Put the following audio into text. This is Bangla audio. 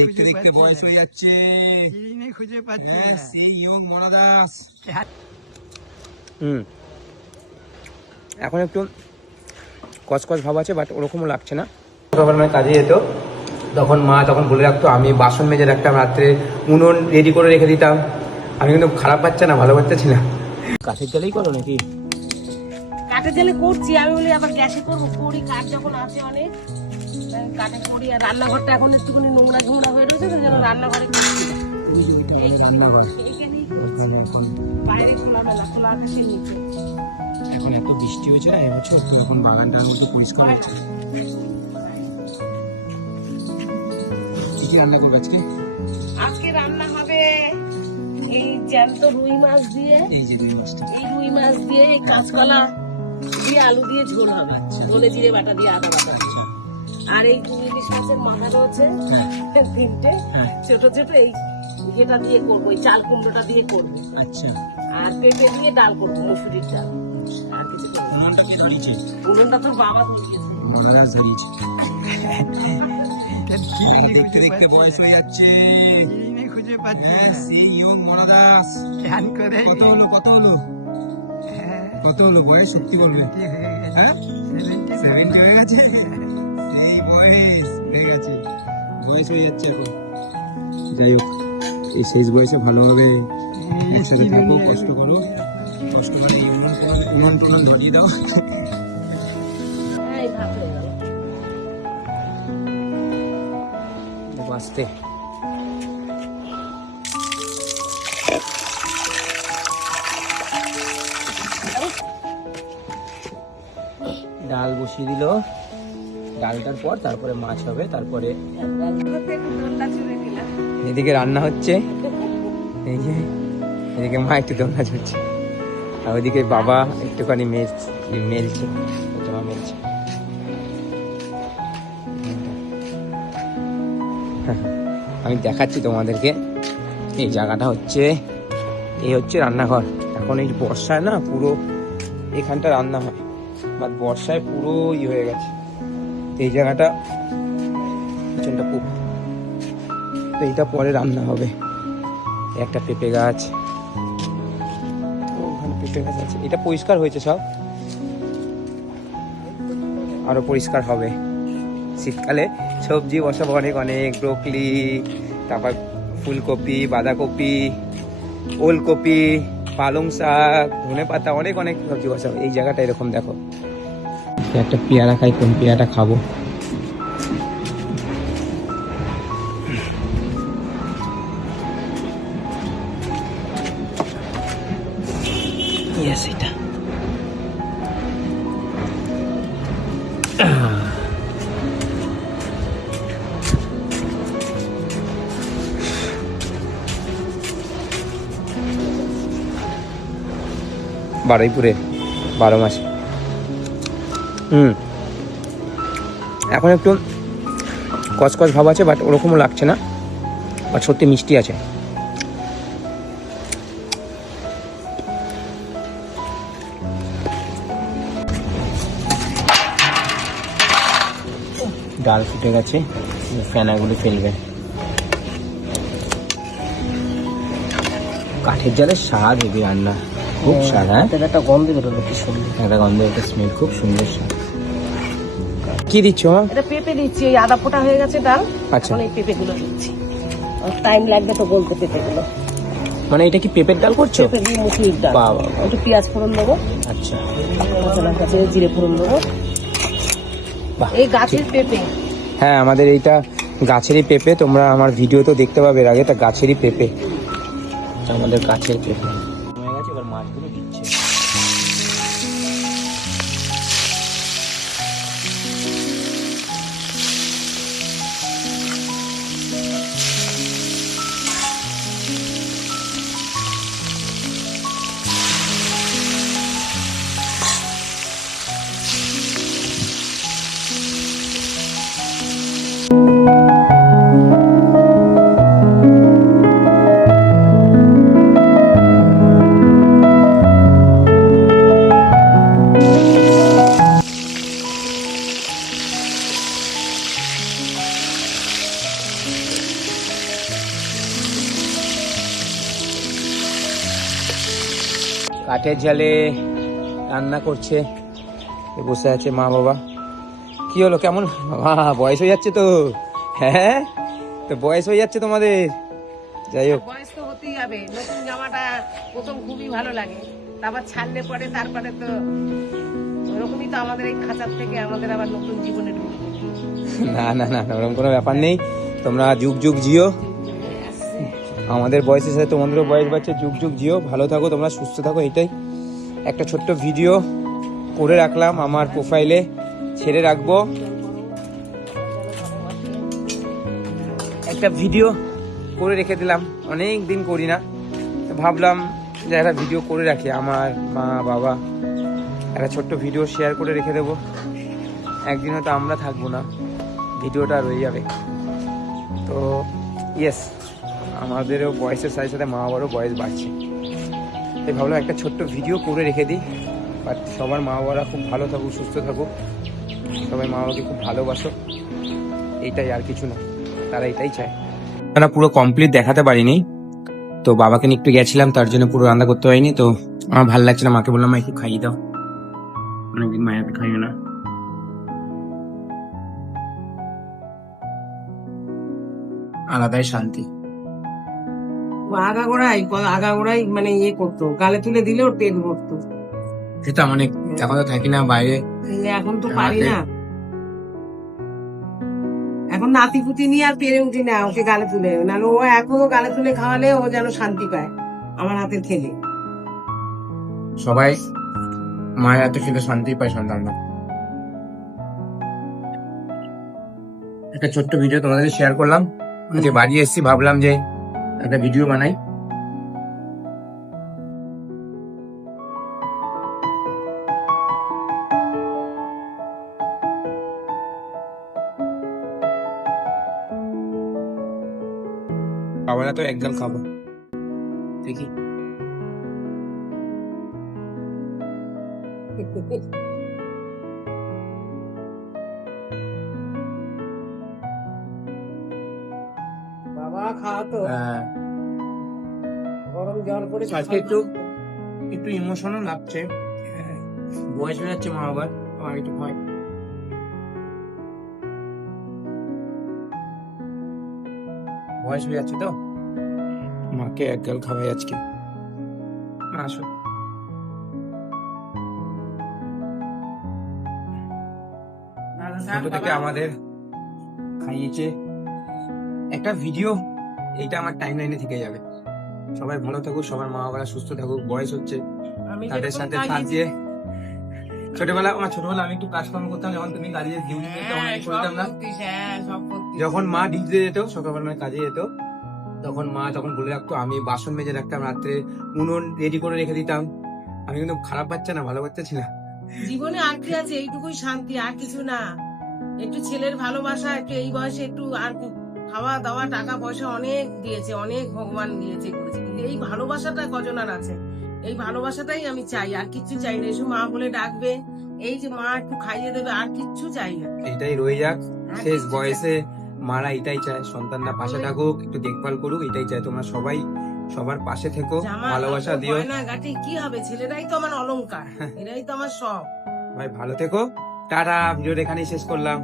দেখতে দেখতে বয়স হয়ে যাচ্ছে। খুঁজে পাচ্ছি সেই ইয়ং মনাদাস। এখন একটু কসকস ভাব আছে, বাট ওরকমও লাগছে না। ছোটবেলায় কাজে যেত, তখন মা তখন বলে রাখতো, আমি বাসন মেজে রাখতাম, রাত্রে উনুন রেডি করে রেখে দিতাম। আমি কিন্তু খারাপ বাচ্চা না, ভালো বাচ্চা ছিলাম। কাঠের জালেই করো নাকি? কাঠের জালে করছি, আমি বলি আবার গ্যাসে করবো। করি কাঠ যখন আছে অনেক, কাঠে করি। আর রান্নাঘরটা এখন একটুখানি নোংরা ঝোংরা হয়ে রয়েছে, তো যেন রান্নাঘরে বাইরে খোলা মেলা, খোলা আকাশের নিচে। এখন এত বৃষ্টি হয়েছে না এবছর, তো এখন বাগানটার মধ্যে পরিষ্কার হচ্ছে। কি কি রান্না করবে আজকে? আজকে রান্না হবে এই জ্যান্ত রুই মাছ দিয়ে, এই যে রুই মাছটা, এই রুই মাছ দিয়ে কাঁচকলা দিয়ে আলু দিয়ে ঝোল হবে, ধনে জিরে বাটা দিয়ে, আদা বাটা দিয়ে। আর এই ইলিশ মাছের মাথা রয়েছে তিনটে ছোট ছোট, এই যেটা দিয়ে করবো, এই চাল কুমড়োটা দিয়ে করবো। আচ্ছা। আর পেঁপে দিয়ে ডাল করবো, মুসুরির ডাল। আর কিছু করবো না। উনুনটা কে ধরিয়েছে? উনুনটা তোর বাবা ধরিয়েছে। মনাদাস ধরিয়েছে। দেখতে দেখতে বয়স হয়ে যাচ্ছে। খুঁজে পাচ্ছি সেই ইয়ং মনাদাস। ধ্যান করে কত হলো কত হলো বয়স? সত্যি বলবে। হ্যাঁ 70 হয়ে গেছে। সেই বয়স হয়ে গেছে, বয়স হয়ে যাচ্ছে এখন। যাই হোক, এই শেষ বয়সে ভালোভাবে একসাথে থাকো, কষ্ট করো, কষ্ট করে এই উনুন টুনুন ধরিয়ে দাও। এই ভাত হয়ে গেল। বাঁচতে ডাল বসিয়ে দিল, ডালটার পর তারপরে মাছ হবে, তারপরে এদিকে রান্না হচ্ছে, এই যে এদিকে মা একটু দোলনা ঝুলছে, আর ওইদিকে বাবা একটুখানি মেলছে, জামা মেলছে। আমি দেখাচ্ছি তোমাদেরকে, এই জায়গাটা হচ্ছে, এই হচ্ছে রান্নাঘর। এখন এই বর্ষায় না পুরো এখানটা রান্না হয়, বাট বর্ষায় পুরো হয়ে গেছে। এই জায়গাটা পিছনটা পুকুর, তো এইটা পরে রান্না হবে। একটা পেঁপে গাছ, ওখানে পেঁপে গাছ আছে, এটা পরিষ্কার হয়েছে সব, আরো পরিষ্কার হবে। শীতকালে সবজি বসাবো অনেক অনেক, ব্রোকলি, তারপর ফুলকপি, বাঁধাকপি, ওলকপি, পালং শাক, ধনে পাতা, অনেক অনেক সবজি বসাবো। এই জায়গাটা এরকম দেখো, একটা পেয়ারা খাই, কোন পেয়ারাটা খাবো? এটা বারুইপুরে 12 মাস। এখন একটু কসকস ভাব আছে, বাট ওরকমও লাগছে না, বাট সত্যি মিষ্টি আছে। ডাল ফুটে গেছে, ফেনাগুলো ফেলবে। কাঠের জালের স্বাদ হেবি রান্না, খুব স্বাদ। হ্যাঁ, একটা গন্ধ বেরোলো, কি সুন্দর একটা গন্ধ, একটা স্মেল, খুব সুন্দর স্বাদ। কি দিচ্ছ? এটা পেঁপে দিচ্ছি, ওই আদা ফোটা হয়ে গেছে ডাল। আচ্ছা, এই পেঁপে গুলো দিচ্ছি, টাইম লাগবে তো বলতে। পেঁপে গুলো মানে এটা কি পেঁপের ডাল করছো? পেঁপে দিয়ে মুসুরির ডাল। একটু পেঁয়াজ ফোড়ন দেবো, আচ্ছা, কাঁচা লঙ্কা দিয়ে জিরে ফোড়ন দেবো। এই গাছের পেঁপে। হ্যাঁ, আমাদের এইটা গাছেরই পেঁপে, তোমরা আমার ভিডিও তো দেখতে পাবে এর আগে, তা গাছেরই পেঁপে, আমাদের গাছের পেঁপে হয়ে গেছে। এবার মাছগুলো দিচ্ছে। কাঠের জালে রান্না করছে, এ বসে আছে মা বাবা। কি হলো, কেমন বয়স হয়ে যাচ্ছে তো? হ্যাঁ, তো বয়স হয়ে যাচ্ছে তোমাদের। যাই হোক, বয়স তো হতেই হবে। নতুন জামাটা প্রথম খুবই ভালো লাগে, তারপর ছাড়লে পরে তারপরে তো ওরকমই তো আমাদের এই খাঁচার থেকে আমাদের আবার নতুন জীবনে ঢুকবে। না না না, ওরকম কোনো ব্যাপার নেই। তোমরা যুগ যুগ জিও, আমাদের বয়সের সাথে তোমাদেরও বয়স বাড়ছে। যুগ যুগ জিও, ভালো থাকো তোমরা, সুস্থ থাকো, এটাই। একটা ছোট্ট ভিডিও করে রাখলাম, আমার প্রোফাইলে ছেড়ে রাখবো। একটা ভিডিও করে রেখে দিলাম, অনেক দিন করি না, ভাবলাম যে একটা ভিডিও করে রাখি। আমার মা বাবা, একটা ছোট্ট ভিডিও শেয়ার করে রেখে দেবো। একদিন হয়তো আমরা থাকবো না, ভিডিওটা রয়ে যাবে। তো ইয়েস, আমাদেরও বয়সের সাথে সাথে মা বাবারও বয়স বাড়ছে, তাই ভাবলাম একটা ছোট্ট ভিডিও করে রেখে দিই। বাট সবার মা বাবারা খুব ভালো থাকুক, সুস্থ থাকুক, সবাই মা বাবাকে খুব ভালোবাসো, এইটাই, আর কিছু না, তারা এটাই চায়। না, পুরো কমপ্লিট দেখাতে পারিনি, তো বাবাকে নিয়ে একটু গেছিলাম, তার জন্য পুরো রান্না করতে পারিনি। তো আমার ভালো লাগছে না, মাকে বললাম মা একটু খাইয়ে দাও, অনেকদিন মায়াকে খাইও না। আলাদাই শান্তি। আগাগোড়াই মানে ইয়ে করতো, গালে তুলে দিলে ওর পেট ভরতো। সেটা অনেক, এখন তো থাকি না বাইরে, এখন তো পারি না, এখন নাতি পুতি নিয়ে আর পেরে উঠি না ওকে গালে তুলে। নাহলে ও এখনো গালে তুলে খাওয়ালে ও যেন শান্তি পায় আমার হাতের খেলে। সবাই মায়ের হাতে খেলে শান্তি পায় সন্তানরা। একটা ছোট্ট ভিডিও তোমাদের শেয়ার করলাম, আজকে বাড়ি এসেছি, ভাবলাম যে একটা ভিডিও বানাই। খাবারটা তো একদম খাবো, দেখি। বাবা খাওয়া তো হ্যাঁ, গরম জল করে আজকে একটু ইমোশনাল লাগছে, বয়স হয়ে যাচ্ছে মা বাবার, আমার একটু ভয়। বয়স হয়ে যাচ্ছে তো, মাকে এক গাল খাওয়াই আজকে। আসো, ছোট থেকে আমাদের খাইয়েছে, একটা ভিডিও, এইটা আমার টাইম লাইনে থেকে যাবে। সবাই ভালো থাকুক, সবার মা বাবারা সুস্থ থাকুক। বয়স হচ্ছে, তাদের সাথে সাথ দিয়ে ছোটবেলা আমি একটু কাজকর্ম করতাম, যখন তুমি কাজে ডিউটি যেতে অনেক করতাম না। যখন মা ডিউটিতে যেত, সকালবেলা কাজে যেত, তখন মা তখন বলে রাখতো, আমি বাসন মেজে রাখতাম, রাত্রে উনুন রেডি করে রেখে দিতাম। আমি কিন্তু খারাপ বাচ্চা না, ভালো বাচ্চা ছিলাম। জীবনে আর কি আছে, এইটুকুই শান্তি, আর কিছু না। একটু ছেলের ভালোবাসা, একটু এই বয়সে একটু আর খাওয়া দাওয়া, টাকা পয়সা অনেক দিয়েছে, অনেক ভগবান দিয়েছে করেছে, কিন্তু এই ভালোবাসাটা কজন আর আছে? এই ভালোবাসাটাই আমি চাই, আর কিচ্ছু চাই না। এসব মা বলে ডাকবে, এই যে মা একটু খাইয়ে দেবে, আর কিচ্ছু চাই না। এটাই রয়ে যাক, আর শেষ কিচ্ছু বয়সে মারা এটাই চায়, সন্তানরা পাশে থাকুক, একটু দেখভাল করুক, এটাই চায়। তোমরা সবাই সবার পাশে থেকো, জামা ভালোবাসা কাপড়, দিও। গয়না গাটি কি হবে, ছেলেরাই তো আমার অলংকার, এরাই তো আমার সব। ভাই ভালো থেকো, টাটা। ভিডিওটা এখানেই শেষ করলাম।